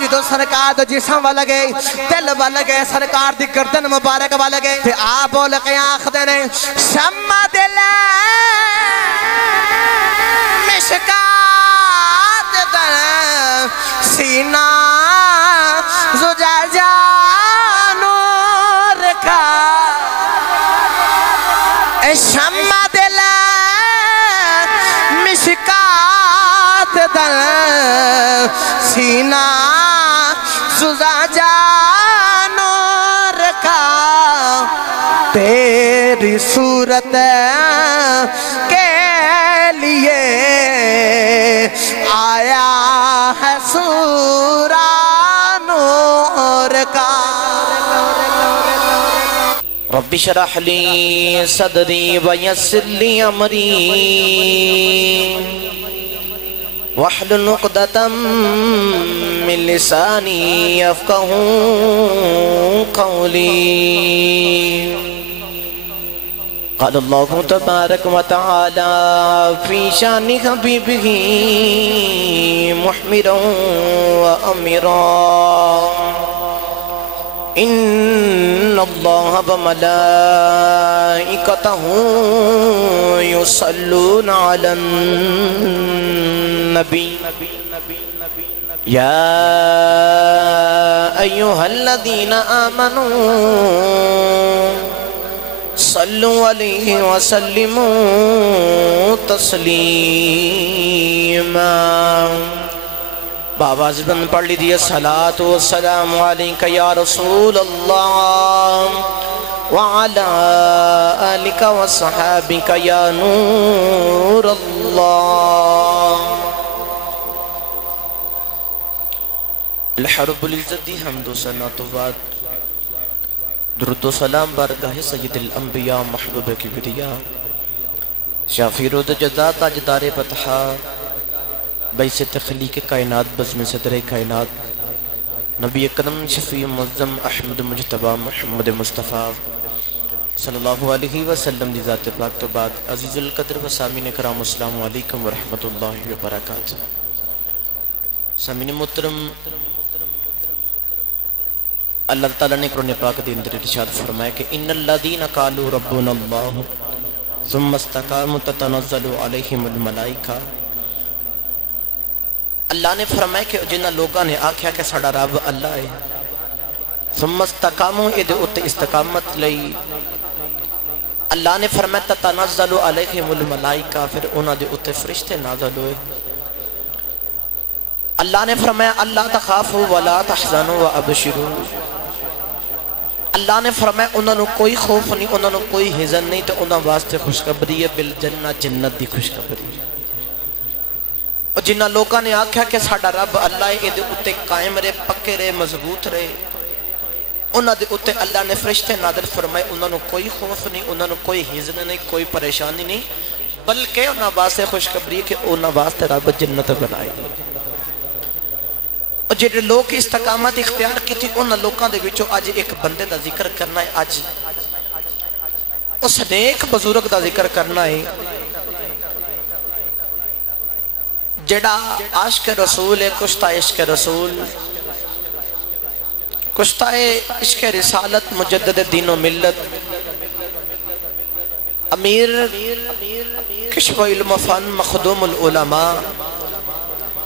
جدو سرکار دو جسم والا گئے دل والا گئے سرکار دی گردن مبارک والا گئے تے آپ بول کے آنکھ دینے شمع دل مشکات در سینہ زجاجہ نور کا شمع دل مشکات در سینہ زجاجہ نور کا تیری صورت کے لیے آیا ہے سورہ نور کا رب اشرح لي صدري ويسر لي امري واحلل عقدة من لساني يفقهوا قولي قال الله تبارك وتعالى في شان حبيبه محمدا وأمرا إن الله وملائكته يصلون على النبي يا أيها الذين آمنوا صلوا عليه وسلموا تسليما بابا زبن پڑھ لیجئے الصلاة والسلام علیکہ یا رسول اللہ وعلا آلکہ وصحابکہ یا نور اللہ الحرب العزتی حمد و ثناء و بعد درود و سلام بارگاہ سید الانبیاء محبوب کبریا شافی رود جزا تاجدار فتحہ بیس تخلیق کائنات بزم صدر کائنات نبی اکرم شفیع معظم احمد مجتبی محمد مصطفیٰ صلی اللہ علیہ وسلم دی ذات پاک تو بعد عزیز القدر و سامین کرام السلام علیکم ورحمت اللہ وبرکاتہ سامین محترم اللہ تعالیٰ نے قرآن پاک دے اندر ارشاد فرمایا کہ ان الذین قالوا ربنا اللہ ثم استقاموا تتنزل علیہم الملائکہ اللہ نے فرمایا کہ جنہ لوگاں نے آکھیا کہ ساڑا رب اللہ ہے ثم استقاموا ادھے اتے استقامت لئی اللہ نے فرمایا تتنزل علیہم الملائکہ پھر انہاں دے اتے فرشتے نازل ہوئے اللہ نے فرمایا اللہ تخافوا ولا تحزنوا وابشروا اللہ نے فرمایا انہوں نے کوئی خوف نہیں انہوں نے کوئی حزن نہیں تو انہوں واسطے خوشخبری ہے بالجنہ جنت دی خوشخبری اور جنہ لوگاں نے آکھا کہ ساڑا رب اللہ ہے ادھے اتے قائم رہے پکے رہے مضبوط رہے انہوں دے اتے اللہ نے فرشتے نادر فرمائے انہوں نے کوئی خوف نہیں انہوں نے کوئی حزن نہیں کوئی پریشانی نہیں بلکہ انہوں واسطے خوشخبری کہ انہوں واسطے رب جنت بنائی اور جنہیں لوگ استقامت اختیار کی تھی ان لوگوں دے وچوں آج ایک بندے دا ذکر کرنا ہے آج اس نیک بزرگ دا ذکر کرنا ہے جڑا عاشق رسول ہے کشتہ عشق رسول کشتہ عشق رسالت مجدد دین و ملت امیر کشف علم و فن مخدوم العلماء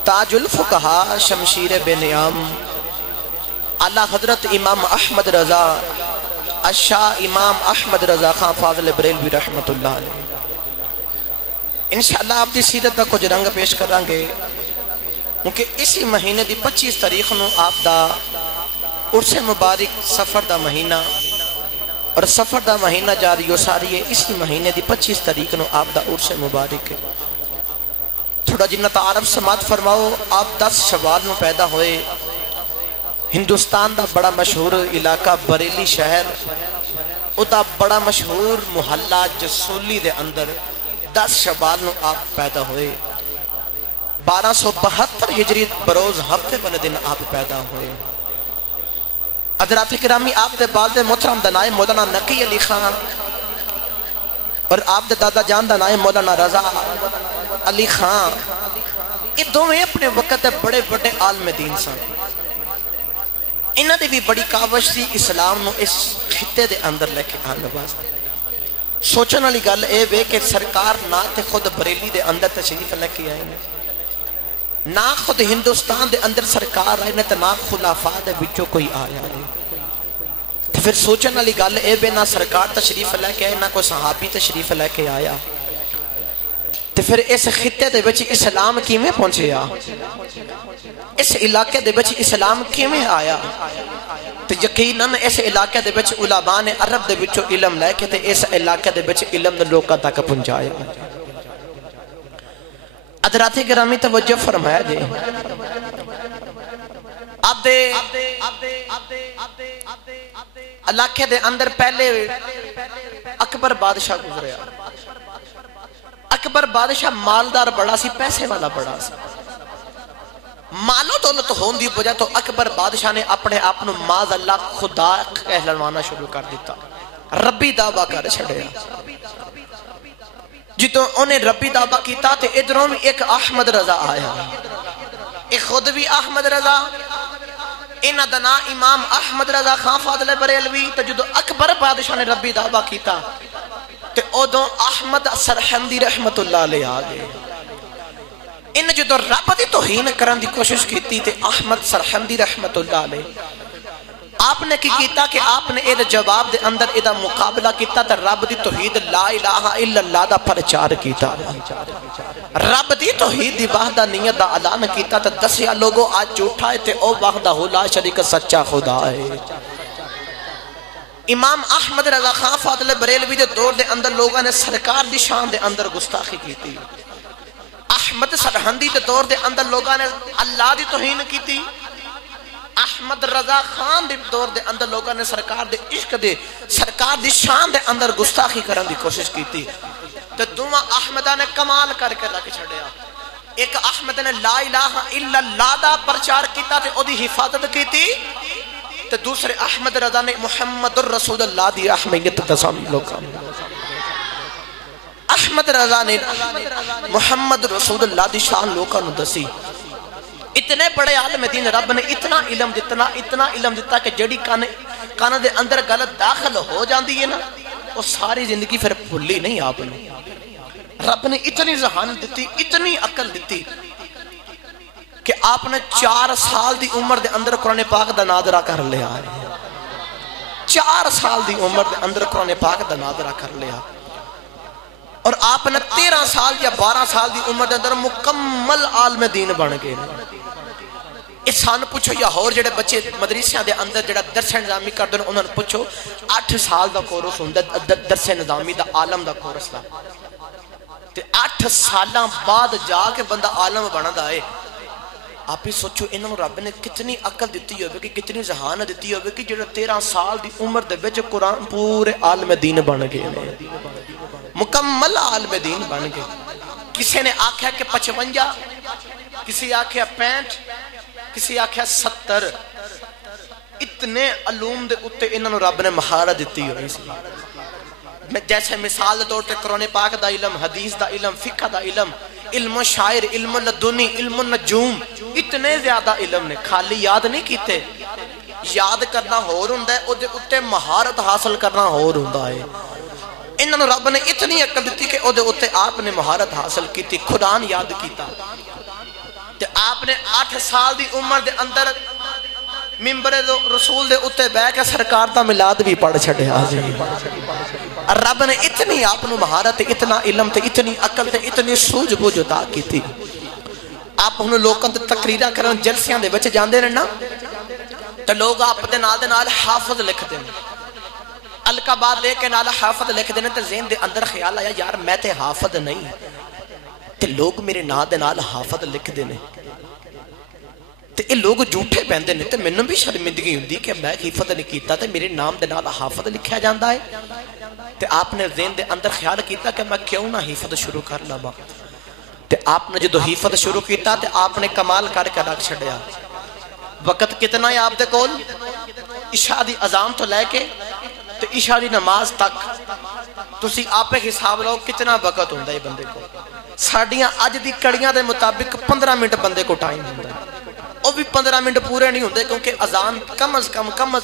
تاج الفقہا شمشیر بے نیام اعلیٰ حضرت امام احمد رضا الشاہ امام احمد رضا خان فاضل بریلوی رحمت اللہ علیہ انشاءاللہ آپ دی سیرت دا کچھ رنگ پیش کریں گے کیونکہ اسی مہینے دی 25 تاریخ نو آپ دا عرس مبارک سفر دا مہینہ اور سفر دا مہینہ جاری ہو ساری ہے اسی مہینے دی 25 تاریخ نو آپ دا عرس مبارک ہے تھوڑا جنہ تعارف سماعت فرماؤ آپ 10 شوال نو پیدا ہوئے ہندوستان دا بڑا مشہور علاقہ بریلی شہر او دا بڑا مشہور محلہ جسولی دے اندر 10 شوال نو آپ پیدا ہوئے 1272 ہجری بروز ہفتے والے دن آپ پیدا ہوئے حضرات کرامی آپ دے والد محترم دا نائب مولانا نقی علی خان اور آپ دے دادا جان دا نائب مولانا رضا علی خان یہ دونوں اپنے وقت بڑے بڑے عالم دین سن انہاں دی بھی بڑی کاوش سی اسلام نو اس خطے دے اندر لے کے آنے واسطے سوچن والی گل اے وے کہ سرکار نہ تے خود بریلی دے اندر تشریف لے کے آئے نے نہ خود ہندوستان دے اندر سرکار آئے نے تے نہ خلافاء دے وچوں کوئی آیا ہے تو پھر سوچن والی گل اے وے نہ سرکار تشریف لے کے آئے نہ کوئی صحابی تشریف لے کے آیا تو پھر اس خطے دے وچ اسلام کیویں پہنچیا اس علاقے دے وچ اسلام کیویں آیا تو یقیناً اس علاقے دے وچ علماء نے عرب دے وچوں علم لے کے تے اس علاقے دے وچ علم دے لوکاں تک پہنچایا حضرات گرامی توجہ فرمایا جی اب دے علاقے دے اندر پہلے اکبر بادشاہ گزریا اکبر بادشاہ مالدار بڑا سی پیسے والا بڑا سی مالو دولت ہون دی وجہ تو اکبر بادشاہ نے اپنے آپ نو ماذ اللہ خدا کہلوانا شروع کر دیتا ربی دعویٰ کر چھڑیا جی تو انہیں ربی دعویٰ کیتا تے ادھروں میں ایک احمد رضا آیا ایک خود بھی احمد رضا انہ دنا امام احمد رضا خان فاضل بریلوی تو جدو اکبر بادشاہ نے ربی دعویٰ کیتا تے ادھوں احمد سرحندی رحمت اللہ علیہ آگئے ان جدو رب دی توہین کرن دی کوشش کیتی تے احمد سرحندی رحمت اللہ علیہ آپ نے کی کیتا کہ آپ نے اید جواب دے اندر ایدہ مقابلہ کیتا تے رب دی توحید لا الہ الا اللہ دا پرچار کیتا رب دی توحید دی وحدہ نیت دا اعلان کیتا تے دسیا لوگوں آج جھوٹا ہے تے او وحدہ لا شریک سچا خدا ہے امام احمد رضا خان فاضل بریلوی دے دور دے اندر لوگوں نے سرکار دی شان دے اندر گستاخی کیتی احمد سرحندی دے دور دے اندر لوگوں نے اللہ دی توہین کیتی احمد رضا خان دے دور دے اندر لوگوں نے سرکار دے عشق دے سرکار دی شان دے اندر گستاخی کرن دی کوشش کیتی تو دوما احمدہ نے کمال کر کے رکھ چھڑیا ایک احمد نے لا الہ الا اللہ دا پرچار کیتا تے او دی حفاظت کیتی تو دوسرے احمد رضا نے محمد الرسول اللہ دی احمیت تسامی لوگاں احمد رضا نے محمد رسول اللہ دی شان لوگاں نو دسی اتنے بڑے عالم دین رب نے اتنا علم دیتا کہ جڑی کانے دے اندر غلط داخل ہو جاندی ہے نا وہ ساری زندگی پھر بھولی نہیں آپ نے رب نے اتنی ذہانت دیتی اتنی عقل دیتی کہ آپ نے 4 سال دی عمر دے اندر قرآن پاک دا نادرہ کر لیا 4 سال دی عمر دے اندر قرآن پاک دا نادرہ کر لیا اور آپ نے 13 سال یا 12 سال دی عمر دے اندر مکمل عالم دین بن گئے اس سان پوچھو یا اور جڑے بچے مدرسیاں دے اندر جڑا درس نظامی کر دیں انہوں نے پوچھو 8 سال دا کورس ہوندہ درس نظامی دا عالم دا کورس دا 8 سالاں بعد جا کے بندہ عالم بنا دا ہے آپ ہی سوچو انہوں رب نے کتنی عقل دیتی ہوئے کہ کتنی ذہانت دیتی ہوئے کہ جڑا 13 سال دی عمر دے وچ قرآن پورے عالم دین بن گئے مکمل عالم دین بن گئے کسی نے آکھا کہ 55 کسی آکھا 65 کسی آکھا 70 اتنے علوم دے اتے انہوں رب نے مہارت دیتی ہوئی جیسے مثال طور تے قرآن پاک دا علم حدیث دا علم فقہ دا علم علم شاعر علم لدنی علم نجوم اتنے زیادہ علم نے خالی یاد نہیں کیتے یاد کرنا ہو رہا ہے او دے اتے مہارت حاصل کرنا ہو رہا ہے انہوں رب نے اتنی عقل دیتی کہ او دے اتے آپ نے مہارت حاصل کیتی قرآن یاد کیتا تے آپ نے 8 سال دی عمر دے اندر ممبر رسول دے اتے بے کے سرکار دا میلاد بھی پڑھ چھڑے آجے رب نے اتنی آپ نو مہارت اتنا علم تے اتنی عقل تے اتنی سوجھ بوجھ عطا کی تھی آپ انہوں لوگوں تے تقریرہ کرن جلسیاں دے بچے جاندے رہے نا تے لوگ آپ دے نال حافظ لکھ دیں القبات دے کے نال حافظ لکھ دینے تے ذہن دے اندر خیال آیا یار میں تے حافظ نہیں تے لوگ میرے نال حافظ لکھ دینے تے یہ لوگ جھوٹے پہندے نے تے میں نے بھی شرمندگی ہوندی کہ میں حفظ نہیں کیتا تے میرے نام دے نال حافظ لکھیا جاندہ ہے تے آپ نے ذہن دے اندر خیال کیتا کہ میں کیوں نہ حفظ شروع کر لوا تے آپ نے جدو حفظ شروع کیتا تے آپ نے کمال کر کے رکھ چھڑیا وقت کتنا ہے آپ دے کول عشاء دی اذان تو لے کے تے عشاء دی نماز تک تسی آپ حساب لو کتنا وقت ہوندہ ہے بندے کو ساڑیاں آج دی کڑیاں دے مطابق 15 منٹ بندے کو ٹائم ہوندہ ہے وہ بھی 15 منٹ پورے نہیں ہوندے کیونکہ اذان کم از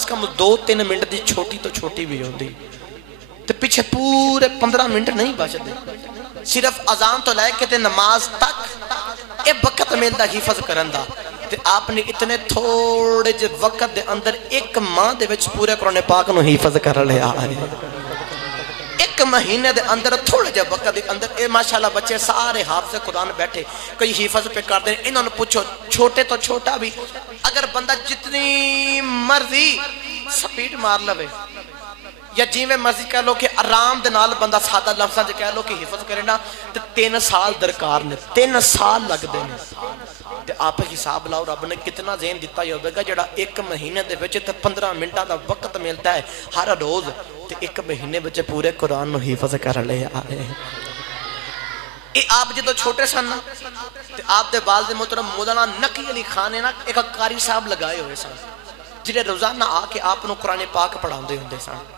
کم 2-3 منٹ دی چھوٹی تو چھوٹی بھی ہوندی تے پیچھے پورے 15 منٹ نہیں بچدے صرف اذان تو لے کے تے نماز تک اے وقت ملدا حفظ کرن دا تے آپ نے اتنے تھوڑے جے وقت دے اندر ایک ماہ دے وچ پورے قرآن پاک نو حفظ کر لیا ہے ایک مہینے دے اندر تھوڑے جے وقت دے اندر اے ماشاءاللہ بچے سارے حافظ قرآن بیٹھے کوئی حفظ پہ کر دیں انہوں نے پوچھو چھوٹے تو چھوٹا بھی اگر بندہ جتنی مرضی سپیڈ مار لوے یا جی میں مرضی کہہ لو کہ آرام دے نال بندہ سادہ لفظاں جے کہہ لو کہ حفظ کرے نا تو 3 سال درکار نے 3 سال لگ دے نے تے آپ حساب لاؤ رب نے کتنا ذہن دیتا یہ ہوگا جڑا ایک مہینے دے وچ تے 15 منٹاں دا وقت ملتا ہے ہر روز تے ایک مہینے وچ پورے قرآن نو حفظ کر لے آئے اے آپ جدو چھوٹے سن تے آپ دے والد محترم مولانا نقی علی خان نے نا ایک قاری صاحب لگائے ہوئے سن جڑے روزانہ آ کے آپ نو قرآن پاک پڑھاندے ہوندے سن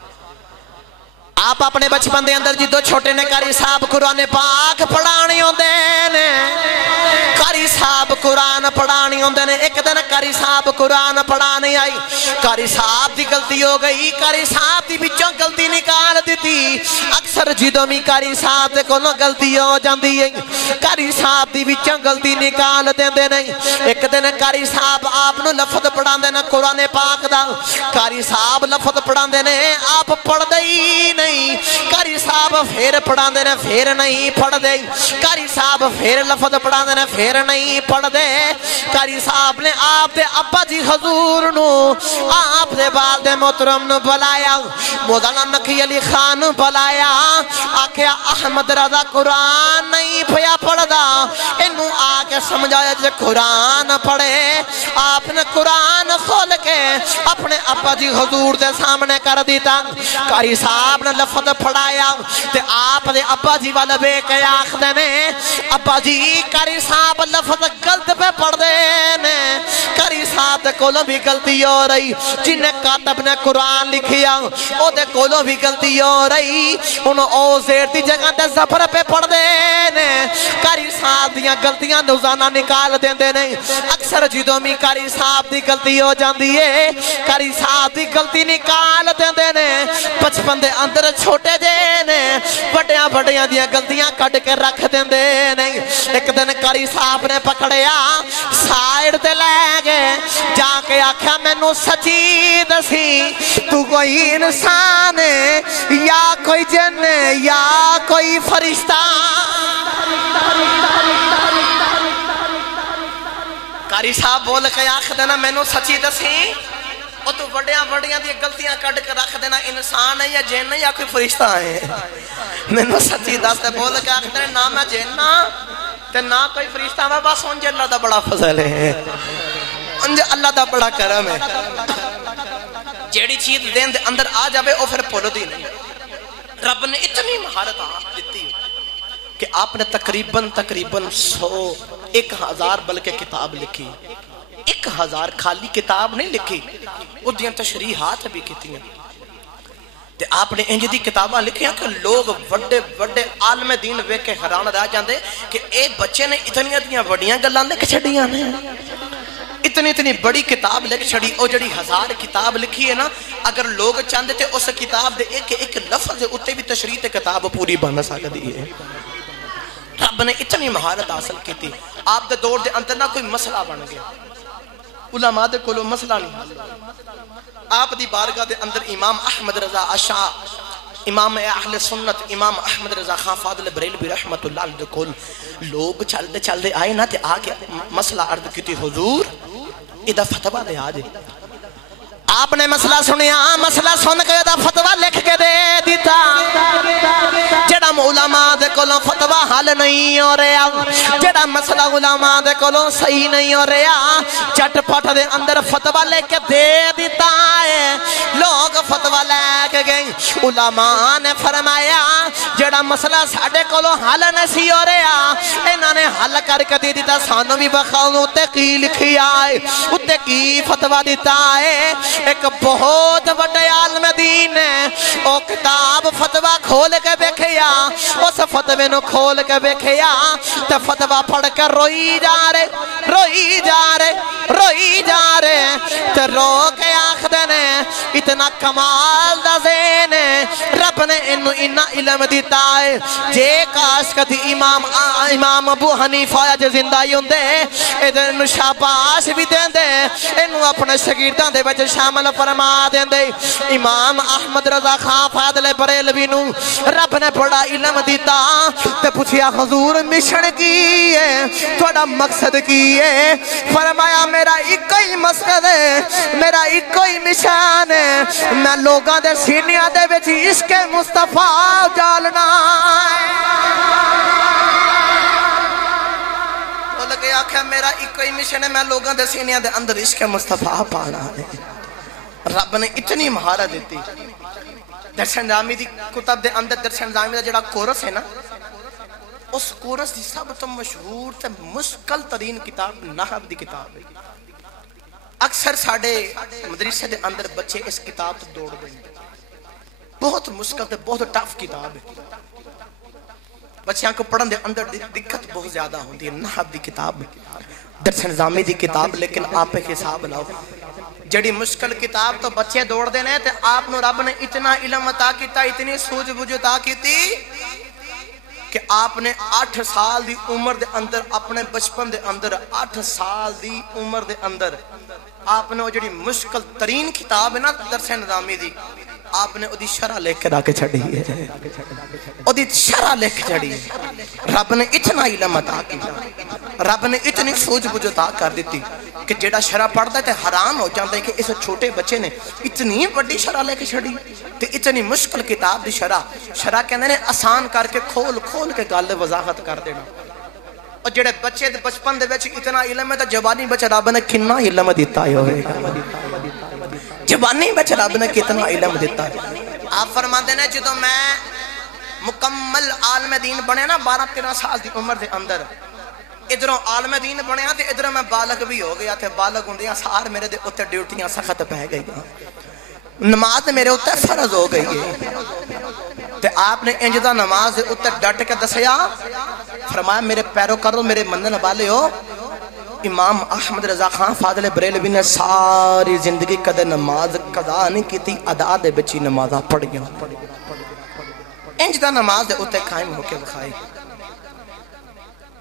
آپ اپنے بچپن دے اندر جدو چھوٹے نے قاری صاحب قرآن پاک پڑھانی ہوندے نے قاری صاحب قرآن پڑھانی ہوندے نے ایک دن قاری صاحب قرآن پڑھانے آئی قاری صاحب دی غلطی ہو گئی قاری صاحب دی بچوں غلطی نکال دیتی اکثر جدو میں قاری صاحب دے کولوں غلطی ہو جاندی ہے قاری صاحب دی بچوں غلطی نکال دیندے نہیں ایک دن قاری صاحب آپ نو لفظ پڑھاندے نے قرآن پاک دا قاری صاحب لفظ پڑھاندے نے آپ پڑھ دئی نہیں قاری صاحب پھر پڑھاندے نے پھر نہیں پڑھ دے قاری صاحب پھر لفظ پڑھاندے نے پھر نہیں پڑھ دے قاری صاحب نے آپ دے ابا جی حضور نو آپ دے والد محترم نو بلایا مولانا نقی علی خان نو بلایا آکھیا احمد رضا قرآن نہیں پیا پڑھ دا انہوں آکے سمجھایا جے قرآن پڑھے آپ نے قرآن کھول کے اپنے ابا جی حضور دے سامنے کر دیتا قاری صاحب نے لفظ پڑھایا تے آپ دے ابا جی والا بے کے آخدے نے ابا جی قاری صاحب لفظ غلط پہ پڑھ دے نے قاری صاحب دے کولوں بھی غلطی ہو رہی جنہیں کاتب نے قرآن لکھیا او دے کولوں بھی غلطی ہو رہی انہوں او زیر دی جگہ دے زفر پہ پڑھ دے نے قاری صاحب دیاں غلطیاں روزانہ نکال دیں دے نہیں اکثر جدوں میں قاری صاحب دی غلطی ہو جاندی ہے قاری صاحب دی غلطی نکال دیں دے نے بچپن دے اندر چھوٹے دے نے بڑیاں دیاں غلطیاں کٹ کے رکھ دیں دے نہیں ایک دن قاری صاحب نے پکڑیا سائیڈ تے لے گئے جا کے آکھیا میں نو سچی دسی تو کوئی انسان ہے یا کوئی جن یا کوئی فرشتہ قاری صاحب بول کے آکھ دینا میں نو سچی دسی اور تو بڑیاں دی غلطیاں کٹ کے رکھ دینا انسان ہے یا جن ہے یا کوئی فرشتہ ہے میں نو سچی دس بول کے آکھ دینا نہ میں جن تے نہ کوئی فرشتہ میں بس انجھے اللہ دا بڑا فضل ہے انجھے اللہ دا بڑا کرم ہے جیڑی چیز دین دے اندر آ جاوے او پھر پھول دی نہیں رب نے اتنی مہارت آپ دیتی کہ آپ نے تقریباً 1,000 بلکہ کتاب لکھی 1,000 خالی کتاب نہیں لکھی وہ دیاں تشریحات بھی کیتی ہیں تے آپ نے انج دی کتاباں لکھی ہیں کہ لوگ بڑے عالم دین ویکھ کے حیران رہ جاندے کہ اے بچے نے اتنیاں بڑیاں گلاں لکھ چھڈیاں نے اتنی بڑی کتاب لکھ چھڑی او جڑی 1000 کتاب لکھی ہے نا اگر لوگ چاہندے تے اس کتاب دے ایک لفظ دے اوتے بھی تشریح تے کتاب پوری بن سکدی ہے رب نے اتنی مہارت حاصل کی تھی آپ دے دور دے اندر نہ کوئی مسئلہ بن گیا علماء دے کولوں مسئلہ نہیں آپ دی بارگاہ دے اندر امام احمد رضا اشعا امام اہل سنت امام احمد رضا خان فاضل بریلوی رحمت اللہ علیہ کول لوگ چلدے آئے نا تے آگے مسئلہ عرض کی تھی حضور ادھا فتوہ دے آجے آپ نے مسئلہ سنیا مسئلہ سن کے ادھا فتوہ لکھ کے دے دیتا جڑا علماء دے کولوں فتوہ حل نہیں ہو رہا جڑا مسئلہ علماء دے کولوں صحیح نہیں ہو رہا چٹ پٹ دے اندر فتوہ لے کے دے دیتا ہے لوگ فتوہ لے کے گئی علماء نے فرمایا جڑا مسئلہ ساڑھے کولو حل نسی ہو رہا انہوں نے حل کر کے دی دیتا سانو بھی بخاؤں اتے کی لکھی آئے اتے کی فتوہ دیتا ہے ایک بہت بڑے عالم دین ہے او کتاب فتوہ کھول کے بیکھیا اس فتوے نو کھول کے بیکھیا تو فتوہ پڑھ کر روئی جا رہے روئی جا رہے روئی جا رہے تو رو کے آخ دینے اتنا کمال دا زین ہے رب نے انہا علم دیتا ہے جے کاش کدی امام ابو حنیفہ جے زندہ ہی ہوندے ادھر انہوں شاباش بھی دیں دے انہوں اپنے شاگردان دے بچے شامل فرما دیں دے امام احمد رضا خان فاضل بریلوی نو رب نے بڑا علم دیتا تے پوچھیا حضور مشن کی ہے تھوڑا مقصد کی ہے فرمایا میرا ایک ہی مقصد ہے میرا ایک ہی مشان ہے میں لوگاں دے سینیاں دے بچ عشق مصطفیٰ جالنا وہ لگے آکھا میرا ایک ہی مشن ہے میں لوگاں دے سینیاں دے اندر عشق مصطفیٰ پانا ہے رب نے اتنی مہارت دیتی درشن نظامی دی کتب دے اندر درشن نظامی دا جڑا کورس ہے نا اس کورس دی سب تو مشہور تے مشکل ترین کتاب نحو دی کتاب ہے اکثر ساڑھے مدرسے دے اندر بچے اس کتاب تو دوڑ دیں بہت مشکل تے بہت ٹاف کتاب ہے بچیاں کو پڑھن دے اندر دقت بہت زیادہ ہوندی ہے نحو دی کتاب درس نظامی دی کتاب لیکن آپ ایک حساب لاؤ جڑی مشکل کتاب تو بچے دوڑ دینے تے آپ نو رب نے اتنا علم عطا کیتا اتنی سوج بوجھ عطا کیتی کہ آپ نے 8 سال دی عمر دے اندر اپنے بچپن دے اندر 8 سال دی عمر دے اندر آپ نے وہ جڑی مشکل ترین کتاب ہے نا درس نظامی دی آپ نے ادھی شرح لکھ کے راکے چھڑی ہے ادھی شرح لکھ چھڑی ہے رب نے اتنا علم عطا کیتا رب نے اتنی سوچ بوجھ عطا کر دیتی کہ جیڑا شرح پڑھتا ہے تے حیران ہو جاتا ہے کہ اس چھوٹے بچے نے اتنی بڑی شرح لے کے چھڑی تے اتنی مشکل کتاب دی شرح کہنے نے آسان کر کے کھول کے گل وضاحت کر دینا اور جڑے بچے دے بچپن دے وچ اتنا علم ہے تے جوانی وچ رب نے کتنا علم دیتا ہے جوانی وچ رب نے کتنا علم دیتا ہے آپ فرماندے نے جدوں میں مکمل عالم دین بنے نا 12-13 سال دی عمر دے اندر ادھروں عالم دین بنیا تے ادھروں میں بالغ بھی ہو گیا تے بالغ ہوندیاں سار میرے دے اوتے ڈیوٹیاں سخت پہ گئی نماز میرے اوتے فرض ہو گئی ہے تے آپ نے انجدہ نماز دے اوتے ڈٹ کے دسیا فرمایا میرے پیروکاروں میرے منن والے ہو امام احمد رضا خان فاضل بریلوی نے ساری زندگی کدے نماز قضا نہیں کی تھی ادا دے بچی نمازہ پڑھیاں انجدہ نماز دے اوتے قائم ہو کے بخائی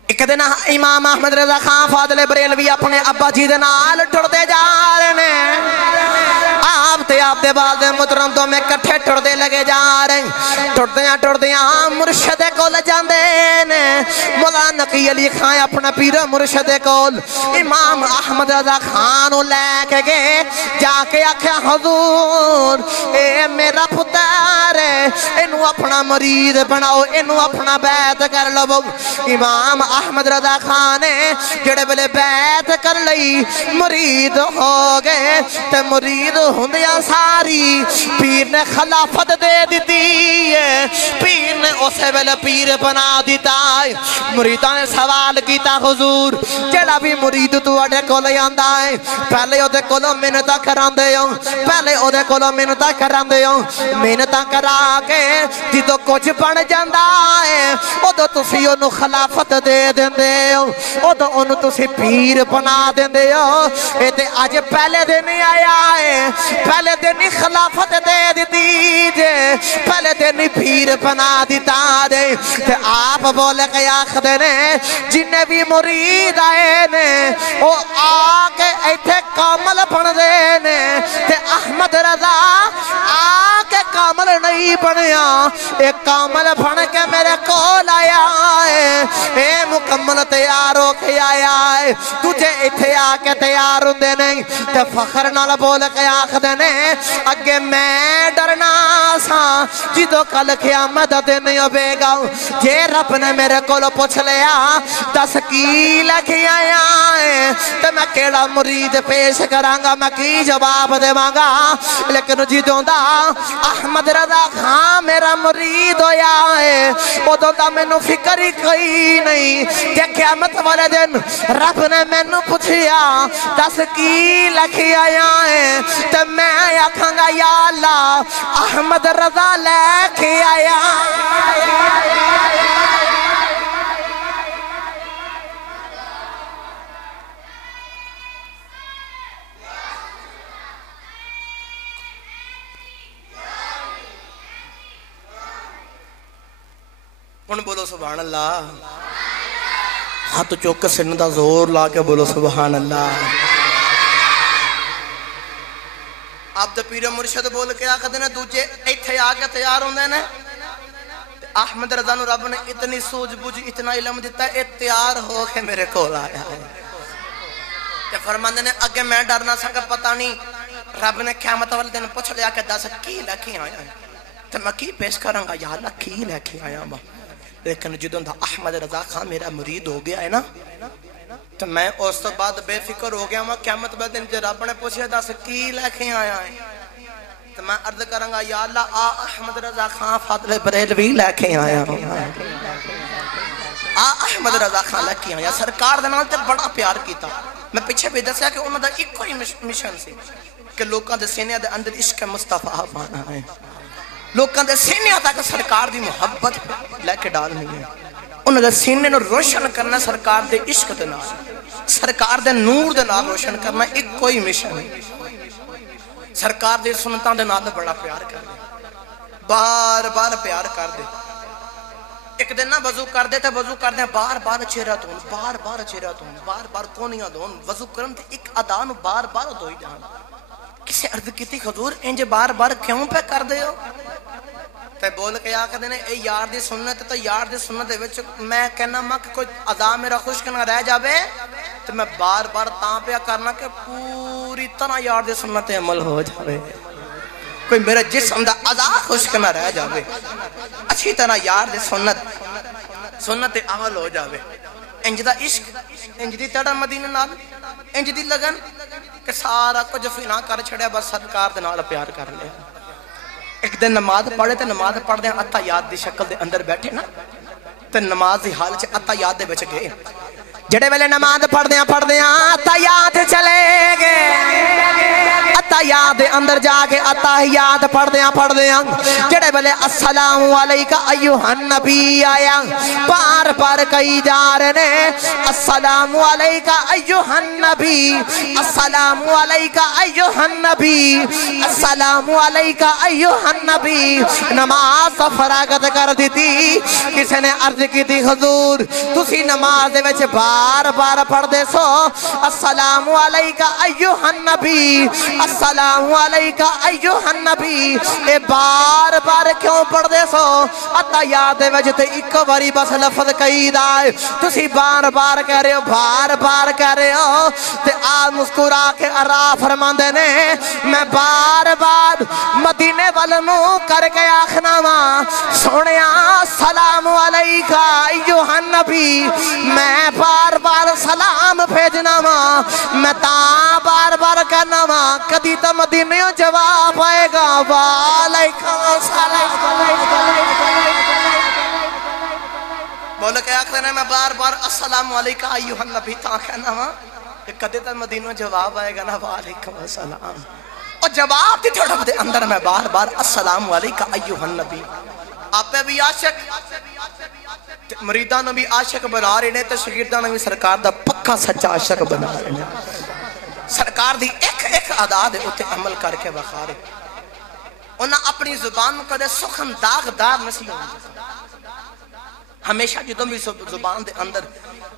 ایک دن امام احمد رضا خان فاضل بریلوی اپنے ابا جی دے نال ٹردے جا رہے ہیں آپ دے بعد مدرم تو میں کٹھے ٹردے لگے جا رہے ہیں ٹردیاں مرشد کول جاندے نے مولا نقی علی خان اپنا پیر مرشد کول امام احمد رضا خان لے کے گئے جا کے آکھیا حضور اے میرا پتر ہے انہوں اپنا مرید بناؤ انہوں اپنا بیعت کر لو امام احمد رضا خان جڑے بلے بیعت کر لئی مرید ہو گئے تے مرید ہوندیاں ساری پیر نے خلافت دے دیتی ہے پیر نے اسے ویلے پیر بنا دیتا ہے مریدہ نے سوال کیتا حضور جڑا بھی مرید تو اڑے کو لے آندہ ہے پہلے اودے کو لو منتہ کران دے ہوں پہلے اودے کو لو منتہ کران دے ہوں منتہ کرا کے جدو کچھ بن جاندہ ہے اودو تسی انہوں خلافت دے دیں دے ہو اودو انہوں تسی پیر بنا دیں دے ہو ایتے آج پہلے دن آیا ہے پہلے دن خلافت دے دیجے پہلے دن پیر بنا دیتا دے تے آپ بولے کہ آخ دینے جنہیں بھی مرید آئے نے وہ آکے ایتھے کامل بن دینے تے احمد رضا آکے کامل نہیں بنیا اے کامل بن کے میرے کول آیا ہے اے مکمل تیار ہو کے آیا ہے تجھے اتھے آ کے تیار ہوندے نہیں تے فخر نال بول کے آکھدے نے اگے میں ڈرنا سا جدو کل قیامت دن ہوے گا جے رب نے میرے کول پوچھ لیا دس کی لکھی آیا ہے تے میں کیڑا مرید پیش کراں گا میں کی جواب دیواں گا لیکن جدوں دا احمد رضا خان میرا مرید ہویا ہے ادوں دا مینوں فکر ہی کوئی نہیں کہ قیامت والے دن رب نے مینوں پوچھیا دس کی لکھی آیا ہے تے میں آکھاں گا یا اللہ احمد رضا لے کے آیا کون بولو سبحان اللہ ہاتھ چوک سن دا زور لا کے بولو سبحان اللہ آپ دا پیر مرشد بول کے آکھدے نے دوجے ایتھے آ کے تیار ہوندے نے احمد رضا نو رب نے اتنی سوجھ بوجھ اتنا علم دیتا ہے تیار ہو کے میرے کول آیا ہے تے فرماندے نے اگے میں ڈرنا سا کہ پتہ نہیں رب نے قیامت والے دن پوچھ لیا کہ دس کی لے کے آیا تے میں کی پیش کراں گا یا اللہ کی لے کے آیا میں لیکن جدوں دا احمد رضا خان میرا مرید ہو گیا ہے نا تو میں اس تو بعد بے فکر ہو گیا میں قیامت والے دن جب رب نے پوچھا دس کی لے کے آیا ہے تو میں عرض کراں گا یا اللہ احمد رضا خان فاضل بریلوی لے کے آیا احمد رضا خان لے کے آیا سرکار دے نال تے بڑا پیار کیتا میں پیچھے بھی دسیا کہ انہاں دا ایک ہی مشن سی کہ لوکاں دے سینے دے اندر عشق مصطفیٰ پانا ہے لوکاں دے سینے تک سرکار دی محبت لے کے ڈالنی ہے انہاں دے سینے نو روشن کرنا سرکار دے عشق دے نال سرکار دے نور دے نال روشن کرنا ایک کوئی مشن ہے سرکار دے سنتاں دے نال بڑا پیار کر دے بار بار پیار کر دے ایک دن نہ وضو کر دے تے وضو کر دے بار بار چہرہ دھون بار بار چہرہ دھون بار بار کونیاں دھون وضو کرن تے ایک ادا نو بار بار دھوئی جان کسے عرض کیتی حضور انج بار بار کیوں پہ کر دے ہو تے بول کے آکھدے نے اے یار دی سنت تے یار دی سنت دے وچ میں کہنا ماں کہ کوئی ادا میرا خشک نہ رہ جاوے تے میں بار بار تاں پہ کرنا کہ پوری طرح یار دی سنت عمل ہو جاوے کوئی میرا جسم دا ادا خشک نہ رہ جاوے اچھی طرح یار دی سنت عمل ہو جاوے انج دا عشق انج دی تڑا مدینہ نال انج دی لگن کہ سارا کچھ فنا کر چھڑیا بس سرکار دے نال پیار کر لیا ایک دن نماز پڑھے تے نماز پڑھ دے عطا یاد دی شکل دے اندر بیٹھے نا تے نماز دی حال چ عطا یاد دے بچ گئے جڑے ویلے نماز پڑھ دے عطا یاد چلے گئے عطا یاد دے اندر جا کے عطا یاد پڑھ دے جڑے ویلے السلام علیکہ ایوہ النبی آیا بار بار کئی جا رہے نے السلام علیکہ ایوہ النبی السلام علیکہ ایوہ النبی السلام علیکہ ایوہ النبی نماز فراغت کر دیتی کسی نے عرض کی تھی حضور تسی نماز دے وچ بار بار پڑھ دے سو السلام علیکہ ایوہ النبی السلام علیکہ ایوہ النبی اے بار بار کیوں پڑھ دے سو عطا یاد دے وچ تے ایک باری بس لفظ کہی دائے تسی بار بار کہہ رہے ہو بار بار کہہ رہے ہو تے آج مسکرا کے ارا فرماندے نے میں بار بار مدینے والنو کر کے آخنا ماں سونیا السلام علیکہ ایوہ النبی میں بار بار سلام بھیجنا ماں میں تاں بار بار کہنا ماں کدی تا مدینیوں جواب آئے گا وعلیکم السلام بولے کہ آخر میں بار بار السلام علیکہ ایوہ النبی تاں کہنا ماں کہ کدی تا مدینیوں جواب آئے گا نا وعلیکم السلام اور جواب دی تھوڑا دے اندر میں بار بار السلام علیکہ ایوہ النبی آپ پہ بھی عاشق مریدان بھی عاشق بنا رہے ہیں تو شاگردان بھی سرکار دا پکا سچا عاشق بنا رہے ہیں سرکار دی ایک ادا دے اتے عمل کر کے بخا رہے انہاں اپنی زبان کو دے سخن داغدار نسی ہونے ہمیشہ جتوں بھی زبان دے اندر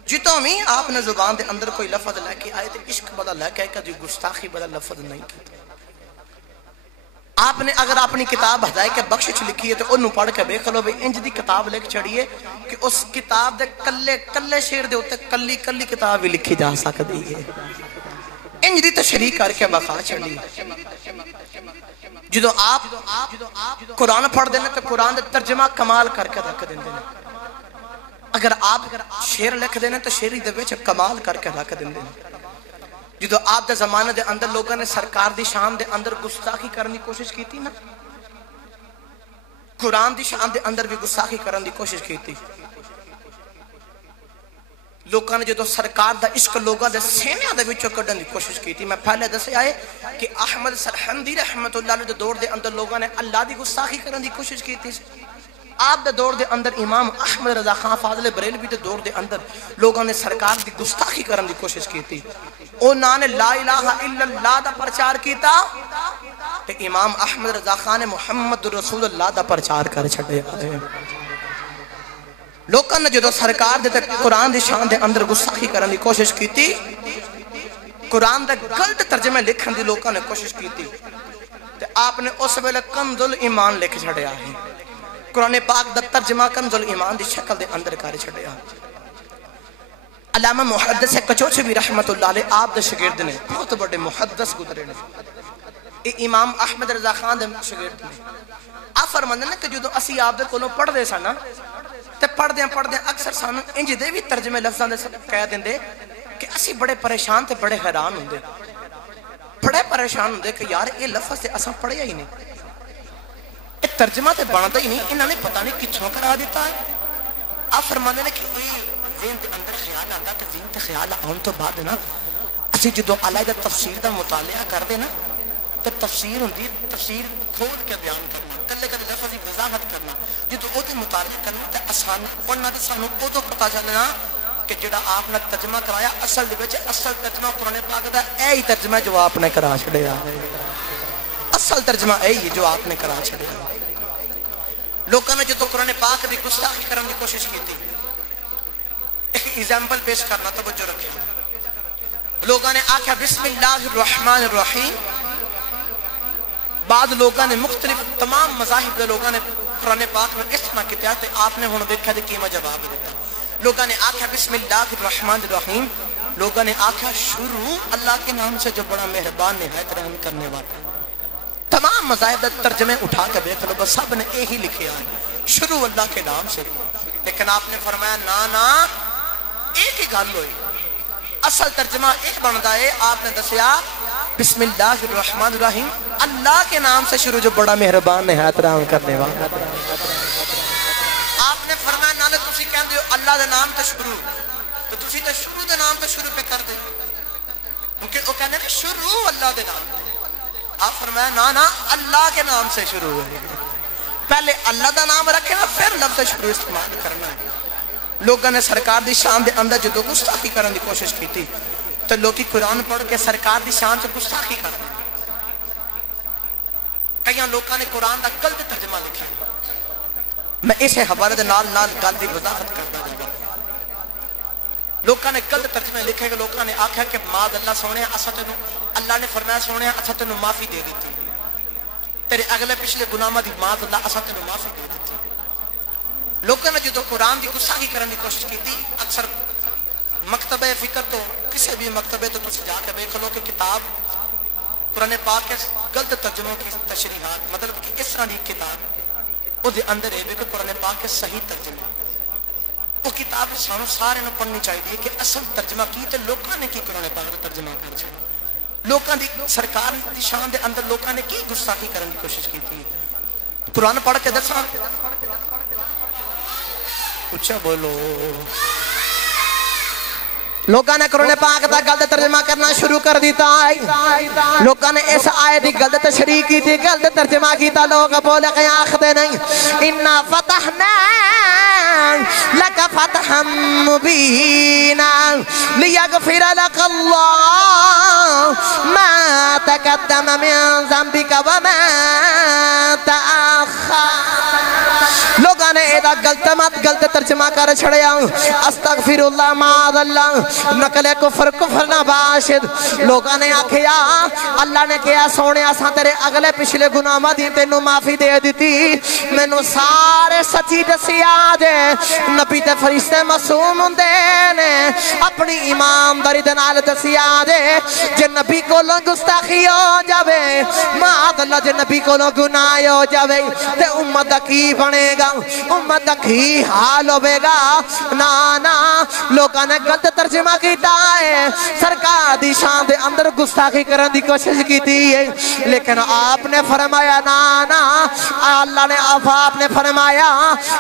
جتوں بھی آپ نے زبان دے اندر کوئی لفظ لے کے آئے تھے عشق بدا لے کے جو گستاخی بدا لفظ نہیں کیتا آپ نے اگر اپنی کتاب ہدایت بخشش لکھی ہے تو انہوں پڑھ کے دیکھ لو بھئی انج دی کتاب لکھ چھڑیے کہ اس کتاب دے کلے کلے شیر دے ہوتے کلی کلی کتاب بھی لکھی جا سکتی ہے انج دی تشریح کر کے بخا چھڑی جدو آپ قرآن پڑھ دینے تو قرآن دے ترجمہ کمال کر کے رکھ دینے اگر آپ شیر لکھ دینے تو شیری دے بیچ کمال کر کے رکھ دینے جدو آپ دے زمانے دے اندر لوگوں نے سرکار دی شان دے اندر گستاخی کرنے کی کوشش کی تھی نا قرآن دی شان دے اندر بھی گستاخی کرنے کی کوشش کی تھی لوگوں نے جدو سرکار دا عشق لوگوں دے سینیاں دے وچوں کڈن دی کوشش کی تھی میں پہلے دسے آئے کہ احمد سرحندی رحمت اللہ علیہ دے دور دے اندر لوگوں نے اللہ دی گستاخی کرنے دی کوشش کی تھی آپ دے دور دے اندر امام احمد رضا خان فاضل بریلوی دے دور دے اندر لوگوں نے سرکار دی گستاخی کرنے دی کوشش کی تھی انہوں نے لا الہ الا اللہ دا پرچار کیتا تے امام احمد رضا خان نے محمد رسول اللہ دا پرچار کر چھڑے آئے لوگوں نے جدو سرکار دے قرآن دی شان دے اندر گستاخی کرنے دی کوشش کی تھی قرآن دے غلط ترجمے لکھن دی لوگوں نے کوشش کی تھی تے آپ نے اس ویلے کنز الایمان لکھ چھڑے آئے قرآن پاک دا ترجمہ کنز الایمان دی شکل دے اندر کر چھڑے آئے علامہ محدث کچوچوی رحمت اللہ علیہ آپ دے شگرد نے بہت بڑے محدث گزرے نے امام احمد رضا خان دے شگرد نے آپ فرماندے نے کہ جدو اسی آپ دے کولوں پڑھ دے سانا تے پڑھ دیں اکثر سانو انج دے بھی ترجمے لفظاں دے کہہ دیندے کہ اسی بڑے پریشان تے بڑے حیران ہوندے بڑے پریشان ہوندے کہ یار یہ لفظ تے اساں پڑھیا ہی نہیں یہ ترجمہ تے بنتا ہی نہیں انہوں نے پتہ نہیں کچھوں کرا دیتا ہے آپ فرماندے نے کہ ذہن دے اندر خیال آتا تو ذہن تے خیال آن تو بعد نا اسی جدو علیحدہ تفسیر دا مطالعہ کر دے نا تو تفسیر ہوندی تفسیر کھول کے بیان کرنا کلے کلے لفظ دی وضاحت کرنا جدو او دے مطالعہ کرنا تے آسان پڑھنا تے سانو او تو پتہ چلنا کہ جڑا آپ نے ترجمہ کرایا اصل دے وچ اصل ترجمہ قرآن پاک دا اے ہی ترجمہ جو آپ نے کرا چھڑیا اصل ترجمہ اے ہی جو آپ نے کرا چھڑیا لوگوں نے جدو قرآن پاک دی گستاخی کرنے کی کوشش کی تھی ایک ایگزامپل پیش کرنا توجہ رکھیں لوگوں نے آکھا بسم اللہ الرحمن الرحیم بعد لوگوں نے مختلف تمام مذاہب دے لوگوں نے قرآن پاک میں استعمال کیا تھے آپ نے ہن دیکھا کہ کیما جواب دیتا لوگوں نے آکھا بسم اللہ الرحمن الرحیم لوگوں نے آکھا شروع اللہ کے نام سے جو بڑا مہربان نہایت رحم کرنے والا تمام مذاہب دے ترجمے اٹھا کے دیکھ لو بس سب نے یہی لکھے آئے شروع اللہ کے نام سے لیکن آپ نے فرمایا نا ایک ہی گل ہوئی اصل ترجمہ ایک بنتا ہے آپ نے دسیا بسم اللہ الرحمن الرحیم اللہ کے نام سے شروع جو بڑا مہربان نہایت رحم کرنے والا آپ نے فرمایا نالے تسی کہندے ہو اللہ دے نام تے شروع تو تسی تے شروع دے نام تے شروع پہ کر دے کیونکہ وہ کہنے کہ شروع اللہ دے نام آپ فرمایا نا اللہ کے نام سے شروع ہے پہلے اللہ دا نام رکھے نا پھر لفظ شروع استعمال کرنا ہے لوگوں نے سرکار دی شان دے اندر جدو گستاخی کرنے کی کوشش کی تھی تو لوگی قرآن پڑھ کے سرکار دی شان سے گستاخی کر کئی لوگوں نے قرآن دا غلط ترجمہ لکھا میں اسے حوالے دے نال گل دی وضاحت کرتا ہوں لوگوں نے غلط ترجمے لکھے کہ لوگوں نے آکھا کہ ماد اللہ سونے اسا تینوں اللہ نے فرمایا سونے اسا تینوں معافی دے دیتی تیرے اگلے پچھلے گناہاں دی ماد اللہ اسا تینوں معافی دے دیتی لوگوں نے جدو قرآن دی گستاخی کرنے کی کوشش کی تھی اکثر مکتبہ فکر تو کسی بھی مکتبے تو تسی جا کے دیکھ لو کہ کتاب قرآن پاک کے غلط ترجموں کی تشریحات مطلب کہ اس طرح کی کتاب وہ دے اندر ہے کہ قرآن پاک کے صحیح ترجمے وہ کتاب سانو سارے نو پڑھنی چاہیے کہ اصل ترجمہ کی تے لوگوں نے کی قرآن پاک کا ترجمہ کر چھڑا لوگوں دی سرکار دی شان دے اندر لوگوں نے کی گستاخی کرنے کی کوشش کی تھی قرآن پڑھ کے دساں اچھا بولو لوگوں نے قرآن پاک دا غلط ترجمہ کرنا شروع کر دیتا ہے لوگوں نے اس آیت دی غلط تشریح کی تھی غلط ترجمہ کیتا لوگ بولے کہ آخدے نہیں انا فتحنا لك فتحا مبينا ليغفر لك الله ما تقدم من ذنبك وما تأخر لوگاں نے ایدہ غلط ترجمہ کر چھڑیا استغفراللہ معاذ اللہ نقل کفر نہ باشد لوگاں نے آکھیا اللہ نے کیا سونے آساں تیرے اگلے پچھلے گناہ دی تینوں معافی دے دیتی میں نو سارے سچی دسی آجے نبی تے فرشتے معصوم ہوندے نے اپنی امام داری دنال دسی آجے جے نبی کو لوں گستاخی ہو جاوے معاذ اللہ جے نبی کو لوں گناہ ہو جاوے تے امت دا کی بنے گا امت دا کی حال ہوئے گا نا لوگاں نے غلط ترجمہ کیتا ہے سرکار دی شان دے اندر گستاخی کرن دی کوشش کیتی ہے لیکن آپ نے فرمایا نا اللہ نے آپ نے فرمایا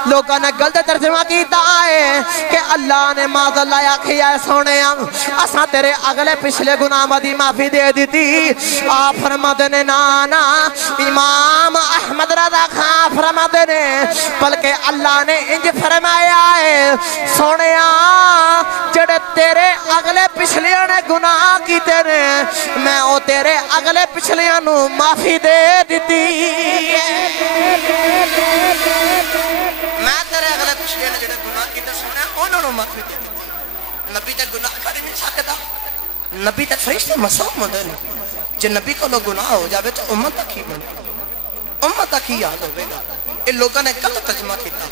لوگاں نے غلط ترجمہ کیتا ہے کہ اللہ نے معاذ اللہ آکھیا ہے سونے اساں تیرے اگلے پچھلے گناہ دی معافی دے دیتی آپ فرماتے نے نا امام احمد رضا خان فرماتے نے بلکہ اللہ نے انج فرمایا ہے سونے جڑے تیرے اگلے پچھلیاں نے گناہ کیتے نے میں او تیرے اگلے پچھلیاں نو معافی دے دیتی میں تیرے اگلے پچھلیاں نے جڑے گناہ کیتے سونے انہوں نے معافی دے دیتی نبی تے گناہ کر نہیں سکتا نبی تے فرشتے معصوم ہوندے نے جے نبی کو لوگ گناہ ہو جاوے تو امت تک ہی بنے امت تک ہی یاد ہوئے گا یہ لوگوں نے غلط ترجمہ کیتا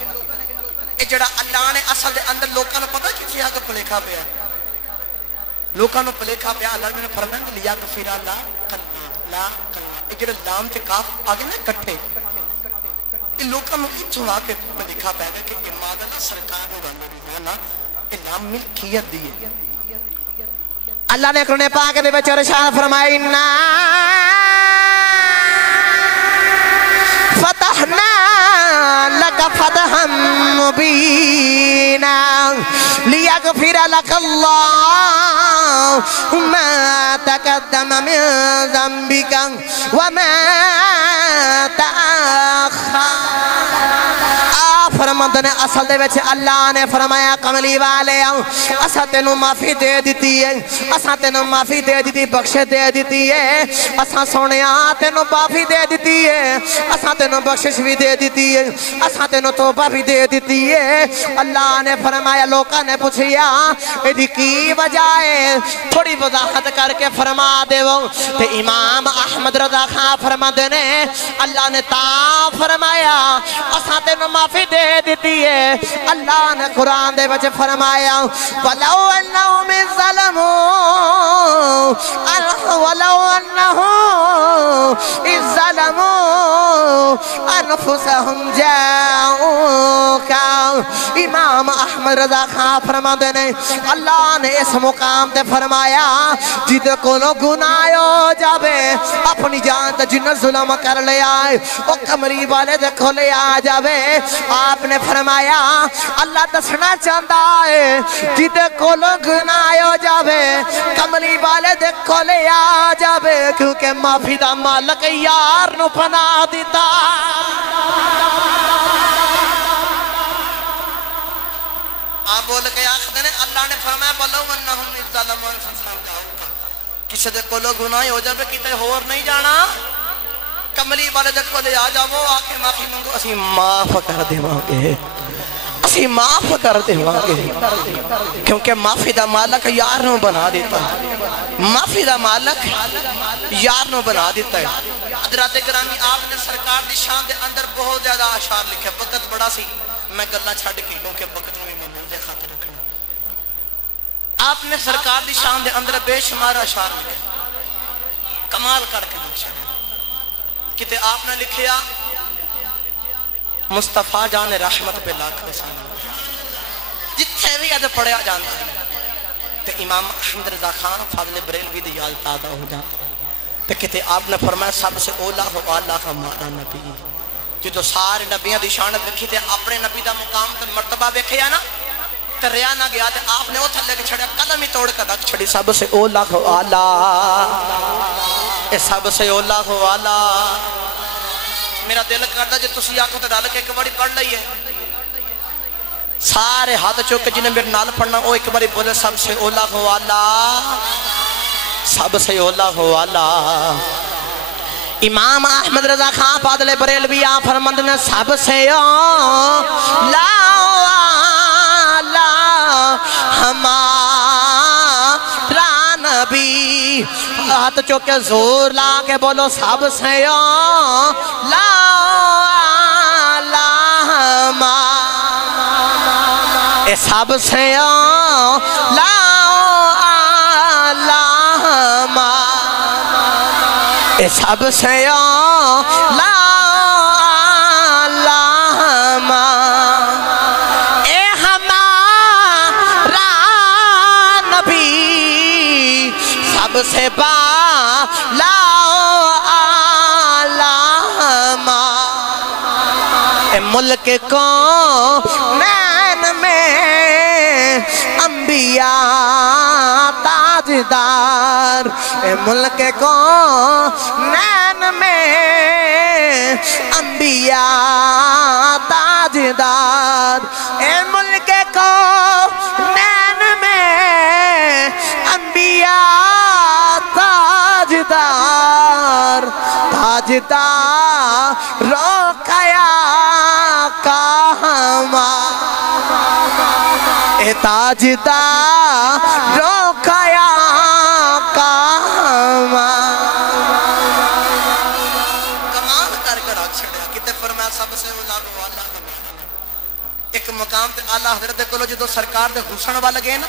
یہ جڑا اللہ نے اصل دے اندر لوگوں نے پتہ کسی آگے پلیکھا پیا لوگوں نے پلیکھا پیا اللہ نے فرمائیں کہ لیا غفیر لا کلمہ یہ جڑا لام تے کاف آگے نے کٹھے یہ لوگوں نے اتھوں آگے پلیکھا پیا کہ اماد اللہ سرکار نے بندہ یہ نام ملکیت دیئے اللہ نے قرآن پاک دے وچ ارشاد فرمایا انا فتحنا لك فتحا مبینا لیغفر لك اللہ ما تقدم من ذنبك وما تأخر فرماندے نے اصل دے وچ اللہ نے فرمایا کملی والے اساں تینوں معافی دے دیتی ہے اساں تینوں معافی دے دیتی بخش دے دیتی ہے اساں سونیا تینوں معافی دے دیتی ہے اساں تینوں بخشش بھی دے دیتی ہے اساں تینوں توبہ بھی دے دیتی ہے اللہ نے فرمایا لوکاں نے پوچھیا ایدی کی وجہ ہے تھوڑی وضاحت کر کے فرما دیو تے امام احمد رضا خان فرماندے نے اللہ نے تا فرمایا اساں تینوں معافی دے دیتی ہے اللہ نے قرآن دے وچ فرمایا وَلَوْ أَنَّهُمْ ظَلَمُوا أَنفُسَهُمْ جَاءُوكَ امام احمد رضا خان فرماندے نے اللہ نے اس مقام تے فرمایا جد کو گناہ ہو جاوے اپنی جان تے جن ظلم کر لیا او کمری والے دیکھو لے آ جاوے آپ نے فرمایا اللہ دسنا چاہتا ہے جد کو گناہ ہو جاوے کملی والے دیکھو لے آ جاوے کیونکہ معافی دا مالک یار نو پناہ دیتا آپ بول کے آخر نے اللہ نے فرمایا بلو انہم ظلموا انفسہم کسی دے کو لوگ گناہ ہو جاوے کتے ہور نہیں جانا کملی والے دے کو لے آ جاؤ آکے معافی منگو اسی معاف کر دے وہاں اسی معاف کر دے وہاں کیونکہ معافی دا مالک یار نو بنا دیتا ہے معافی دا مالک یار نو بنا دیتا ہے حضرات گرامی آپ نے سرکار دی شان دے اندر بہت زیادہ اشعار لکھے وقت بڑا سی میں گلہ چھاڑ کے کیونکہ وقت میں منوں دے خاطر رکھنا آپ نے سرکار دی شان دے اندر بے شمار اشعار لکھے کمال کر کے لکھے کتے آپ نے لکھیا مصطفیٰ جان رحمت پہ لاکھ رسالہ جتھے بھی ادھے پڑھیا جانتا ہے تو امام احمد رضا خان فاضل بریلوی دی یاد تازہ ہو جاتا ہے تو کتے آپ نے فرمایا سب سے اولا ہو اللہ ہمارا نبی جو سارے نبیاں دی شانت رکھی تھے اپنے نبی دا مقام تے مرتبہ بیکھیا نا تریا نہ گیا تے آپ نے وہ تھلے کے چھڑیا قدم ہی توڑ کر رکھ چھڑی سب سے اولا ہو اللہ اے سب سے اولا ہو اللہ میرا دل کرتا جو تسی آنکھوں تے ڈال کے ایک بڑی پڑھ لئی ہے سارے ہاتھ چوکے جنہیں میرے نال پڑھنا وہ ایک بڑی بولے سب سے اولا ہو اللہ سب سے اولا ہو اللہ امام احمد رضا خان فاضل بریلوی آپ فرمند نے سب سے لا ہمارا نبی ہاتھ چوکے زور لا کے بولو سب سے لا ہمارا سب سے لا سب سے لا اے ہمارا نبی سب سے بالا اے ملک کو نین میں انبیاء تاجدار اے ملک کو نین میں انبیاء تاجدار اے ملک کو نین میں انبیاء تاجدار تاجدار روکیا اے تاجدار روکیا کمال کر کر آگ چھڑیا کتے فرمایا سب سے مزارو اللہ ایک مقام تے اللہ حضرت کلو جدو سرکار دے غسن والا گئے نا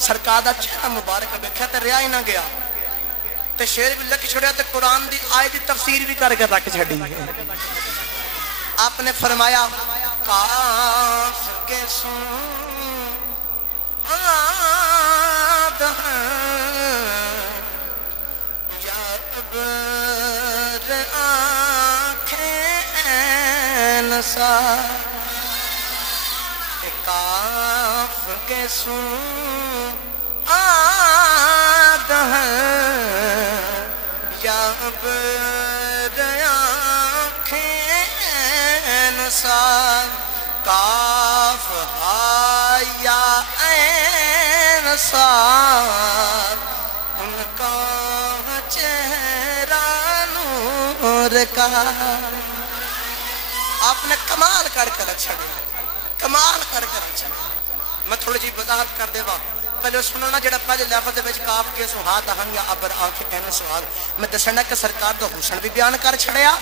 سرکار دا چہرہ مبارک بیکھا تے ریا ہی نہ گیا تے شیر بھی لکھ چھڑیا تے قرآن دی آیت دی تفسیر بھی کر کے رکھ چھڑی آپ نے فرمایا کاف کے سن آد یا عبر آنکھیں نسا کاف کے سن آد یا عبر آنکھیں نسا کاف ہا یا عین صاد ان کا چہرہ نور کا آپ نے کمال کر کر اچھا دیا کمال کر کر اچھا میں تھوڑی جی وضاحت کر دے با پہلے سنو نا جڑا پہلے لفظ وچ کاف کے سہا دہن یا ابر آنکھ عین صاد میں دسنا کہ سرکار دا حسن بھی بیان کر چھڑیا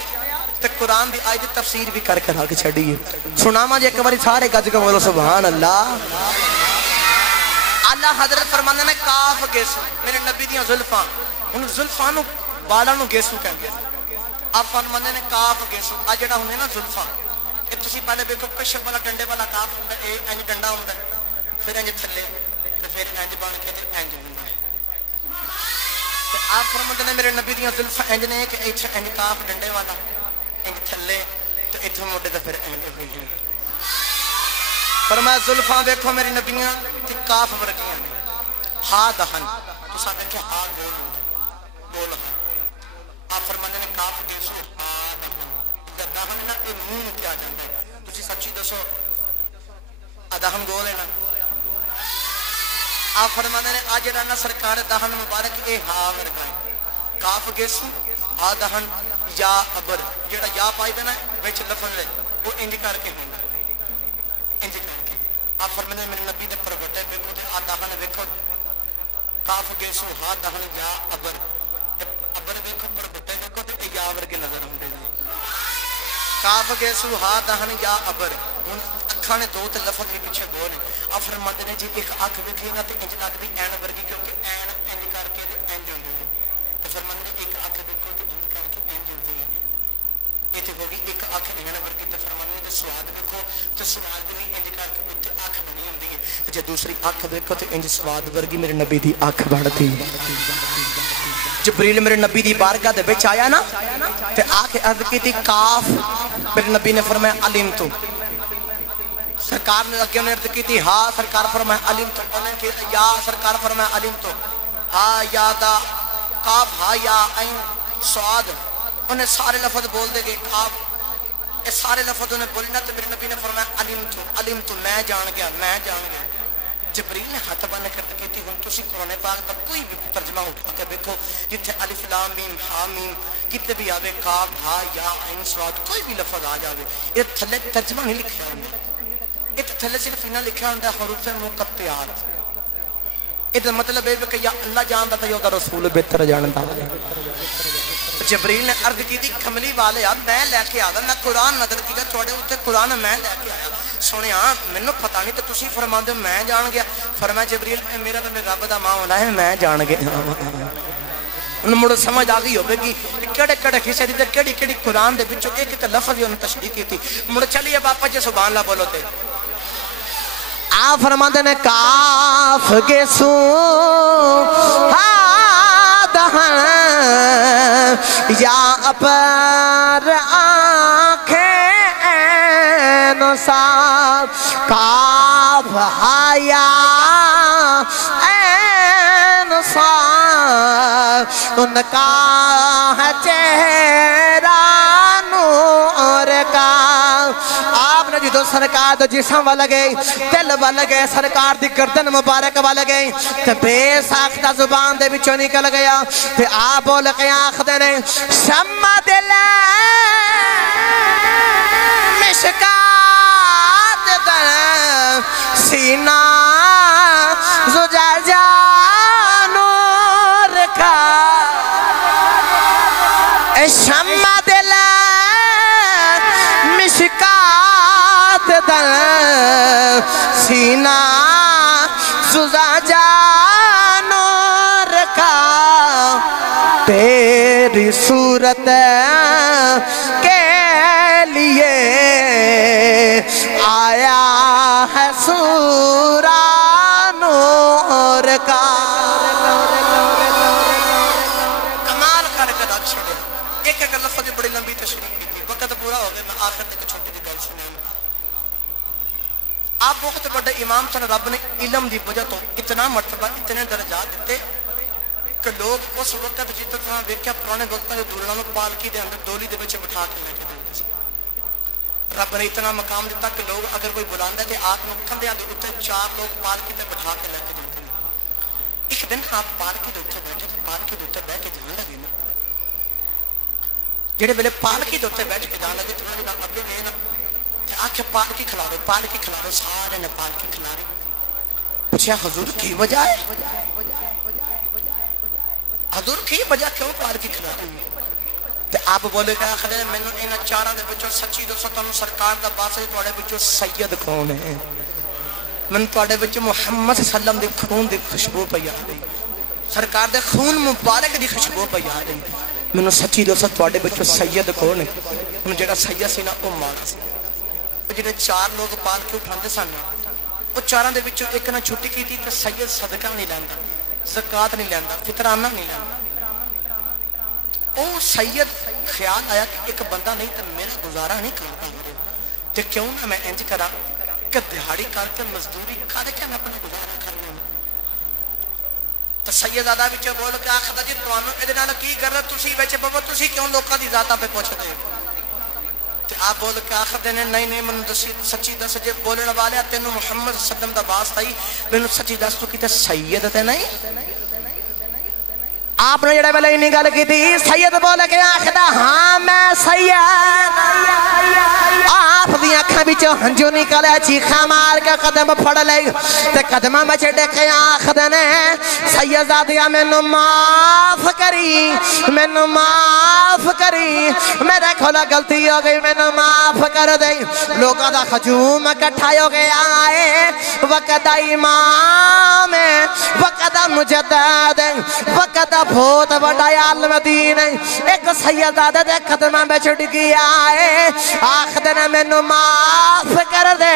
تے قرآن دی آیت تفسیر بھی کر کر آگے چھڑی ہے سناما جے ایک باری سارے گج کا بولو سبحان اللہ اللہ حضرت فرمانے نے کاف گیسو میرے نبی دیاں زلفاں ان زلفاں نو بالا نو گیسو کہیں گے آپ فرمانے نے کاف گیسو آج جڑا ہونے نا زلفاں یہ تسی پہلے بیکو کشپ والا ڈنڈے والا کاف ہوتا ہے اینج ڈنڈا ہوتا ہے پھر اینج تھلے پھر اینج بان کے پھر اینج ہوتا ہے آپ فرمانے نے میرے نبی دیاں زلفاں اینج نے کہ اینج کاف ڈنڈے والا اینج تھلے تو اتھو موڑے تو پھر اینج ہوئی فرمایا زلفاں دیکھو میری نبیاں تی کاف ورگیاں ہا دہن تو ساتھ ہے کہ ہا بول آپ فرمانے نے کاف دیسو ہا دہن دہن نا اے مون کیا جاندے تجھے سچی دسو دہن گول ہے نا آپ فرمانے نے آج رانا سرکار دہن مبارک اے ہا ورگائیں کاف گیسو ہا دہن یا عبر جیڑا یا پائی دینا ویچ لفظ ہے وہ انج کر کے ہونا انج کر کے آپ فرمانے میرے نبی نے پرگٹے بیکو تے آدھان ویکھو کاف گیسو ہا دہن یا عبر عبر ویکھو پرگٹے ویکھو تے یا ورگے نظر ہوں دے کاف گیسو ہا دہن یا عبر اکھانے دو تے لفظ کے پیچھے بولے آپ فرمانے نے جی ایک اکھ ویکھی نا تے انج لگ دی این ورگی کیونکہ این انج کر کے انج ہوں دے تو فرمانے نے ایک اکھ ویکھو تے انج کر کے انج ہوں دے یہ تے ہوگی ایک اکھ این ورگی تے فرمانے نے سواد ویکھو تے سواد بھی انج کر کے تے اکھ بنی ہوندی ہے جے دوسری اکھ ویکھو تے انج سواد ورگی میرے نبی دی اکھ بنتی جبریل میرے نبی دی بارگاہ دے وچ آیا نا تے آ کے عرض کیتی کاف میرے نبی نے فرمایا علم تو سرکار نے اگے عرض کیتی ہا سرکار فرمایا علم تو انہیں کہ یا سرکار فرمایا علم تو ہا یا دا کاف ہا یا عین صاد انہیں سارے لفظ بول دے گئے کاف یہ سارے لفظ انہیں بولنا تو میرے نبی نے فرمایا علم تو میں جان گیا جبریل نے ہاتھ بند کر کہتی ہوں تسی قرآن پاک کا کوئی بھی ترجمہ اٹھا کے دیکھو جتھے الف لام میم ہا میم کتنے بھی آوے کاف ہا یا عین صاد کوئی بھی لفظ آ جاوے یہ تھلے ترجمہ نہیں لکھیا ہوندا یہ تھلے صرف انہاں لکھیا ہوندا حروف مقطعات یہ مطلب ہے کہ یا اللہ جاندا تے یا رسول بہتر جاندا جبریل نے عرض کی تھی کملی والے میں لے کے آیا میں قرآن نظر کیا تھوڑے اتنے قرآن میں لے کے آیا سونے مینوں پتہ نہیں تو تسی فرما دو میں جان گیا فرمایا جبریل میرا تو میرے رب دا ماں ہونا ہے میں جان گیا ان مڑ سمجھ آ گئی ہوگی کہ کیڑے کیڑے حصے دی کیڑی کیڑی قرآن دے وچوں ایک ایک لفظ ہی انہوں تشریح کی تھی مڑ چلیے باپا جی سبحان اللہ بولو تے آپ فرماتے نے کاف کے سو یا اپر آنکھیں این صاف کاف حیا این صاف ان کا ہے چہرہ نور کا آپ نے جدو سرکار دو جسم والا گئی دل والا گئی سرکار دی گردن مبارک والا گئی تے بے ساختہ زبان دے بچوں نکل گیا تے آپ بول کے آنکھ دینے شمع دل مشکات در سینہ زجاجہ نور کا شمع دل مشکات در سینہ زجاجہ نور کا تیری صورت کے لیے آیا ہے سورہ نور کا کمال کر کے دا چھڑے ایک ایک لفظ بڑی لمبی تشریح کی تھی وقت پورا ہو گیا میں آخر تک چھوٹی دی گل سنیں آپ وقت بڑے امام سن رب نے علم دی وجہ تو اتنا مرتبہ اتنے درجات دیتے کہ لوگ اس وقت جس طرح ویکھیا پرانے وقتاں دے دوران میں پالکی دے اندر ڈولی دے وچ بٹھا کے لے کے جاندے سی رب نے اتنا مقام دیتا کہ لوگ اگر کوئی بلاندا تے آپ نوں کندھیاں دے اوتے چار لوگ پالکی تے بٹھا کے لے کے جاندے ایک دن آپ پالکی دے اوتے بیٹھے پالکی دے اوتے بیٹھ کے جان لگے نا جڑے ویلے پالکی دے اوتے بیٹھ کے جان لگے تے انہاں دا اگے نے نا تے آکھے پالکی کھلارو سارے نے پالکی کھلاری پوچھا حضور کی وجہ ہے حضور کی وجہ کیوں پالکی کھلا رہی ہے تے آپ بولے کہ آخر میں نے انہاں چاراں دے وچوں سچی دسو تانوں سرکار دا باسے تواڈے وچوں سید کون ہے من تواڈے وچ محمد صلی اللہ علیہ وسلم دی خون دی خوشبو پئی آ رہی سرکار دے خون مبارک دی خوشبو پئی آ رہی مینوں سچی دسو تواڈے وچوں سید کون ہے ہن جڑا سید سی نا او مالا سی جڑے چار لوگ پالکی اٹھاندے سن او چاراں دے وچوں ایک نے چھٹی کیتی تے سید صدقہ نہیں لیندا زکات نہیں لیندا فطرانہ نہیں لیندا او سید خیال آیا کہ ایک بندہ نہیں تو میرا گزارا نہیں کرتا تے کیوں نہ میں انج کراں کہ دہاڑی کر کے مزدوری کر کے میں اپنا گزارا کرنا تو سید آدھا وچ بول کے آکھدا جی تانوں اے نال کی کر رہے تسی وچ بابا تسی کیوں لوکاں دی ذاتاں پہ پوچھدے ہو تے آپ بول کے آخر دینے نہیں من سچی دس جے بولنے والے تینوں محمد صلی اللہ علیہ وسلم دا واسطہ ہی مینوں سچی دس تو کیتے سید تے نہیں آپ نے جڑے ویلے نہیں گل کیتی سید بول کے آکھدا ہاں میں سید آپ دی اکھاں وچوں ہنجو نکلے چیخاں مار کے قدم پھڑ لے تے قدماں وچ ڈک کے آکھدے نے سیدزادیاں مینوں معاف کری میرے کھولا غلطی ہو گئی مینوں معاف کر دے لوکاں دا ہجوم اکٹھا ہو گیا ہے وقت دا امام وقت دا مجدد وقت دا بہت بڑا عالم دین ایک سیدزادے دے قدماں وچ ڈگی آئے آکھدے نے مینوں معاف کر دے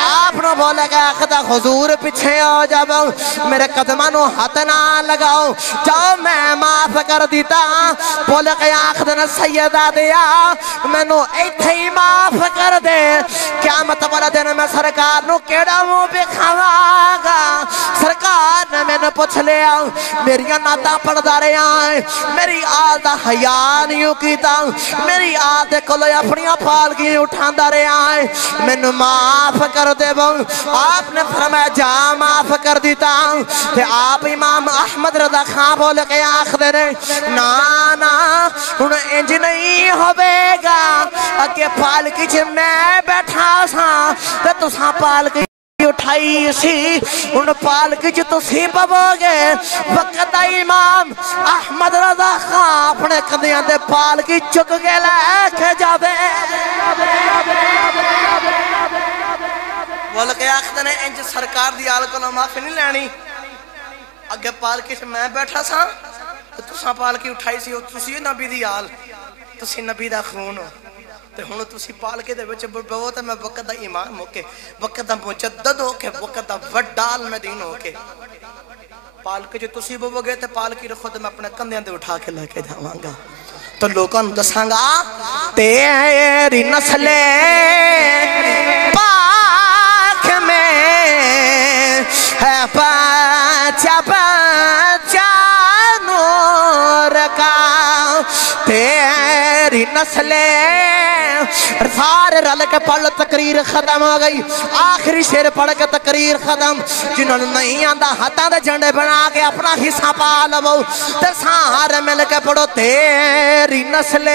آپ نو بولے گا آکھدا حضور پیچھے ہو جاؤ میرے قدماں نو ہاتھ نہ لگاؤ جاؤ میں معاف کر دیتا بولے گا آکھدے نے سیدزادیا مینوں ایتھے ہی معاف کر دے قیامت والا دن میں سرکار نو کیڑا منہ پہ کھاواں گا سرکار نے میں نے پوچھ لیا میری ناتا پڑھدا رہا ہے میری آل دا حیا نہیں کیتا میری آل دے کولے اپنی پالکیاں اٹھاندا رہا ہے مینوں معاف کر دے آپ نے فرمایا جا معاف کر دیتا تے آپ امام احمد رضا خان بول کے آخدے نے نا نا ہن انج نہیں ہوے گا اگے پالکی چ میں بیٹھا سا تے تساں پالکی اٹھائی سی ان پالکی چ تسی پو گے وقت دا امام احمد رضا خان اپنے کندیاں تے پالکی چک کے لے کے جاوے بول کے آخدے نے انج سرکار دی آل کو معافی نہیں لینی اگے پالکی سے میں بیٹھا سا تساں پالکی اٹھائی سی تسی نبی دی آل تسی نبی دا خون ہو تے ہن تسی پالکی دے وچ بہو تے میں وقت دا امام ہو کے وقت دا مجدد ہو کے وقت دا وڈا المدین ہو کے پالکی جو تسی بہو گے تے پالکی رو خود میں اپنے کندھیاں تے اٹھا کے لے کے جاواں گا تو لوگاں نوں دساں گا تیری نسل پاک میں ہے بچہ بچہ نور کا تیری نسل سارے رل کے پڑھ تقریر ختم ہو گئی آخری شیر پڑھ کے تقریر ختم جنہوں نے نہیں آندہ ہاتھاں دے جھنڈے بنا کے اپنا حصہ پا لو تے سارے مل کے پڑھو تیری نسل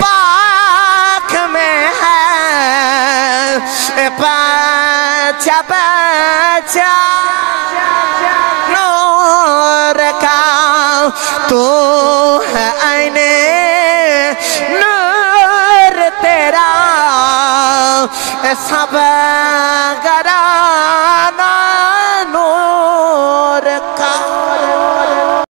پاک میں ہے بچہ بچہ نور کا تو ہے عین نور تیرا سب گرانا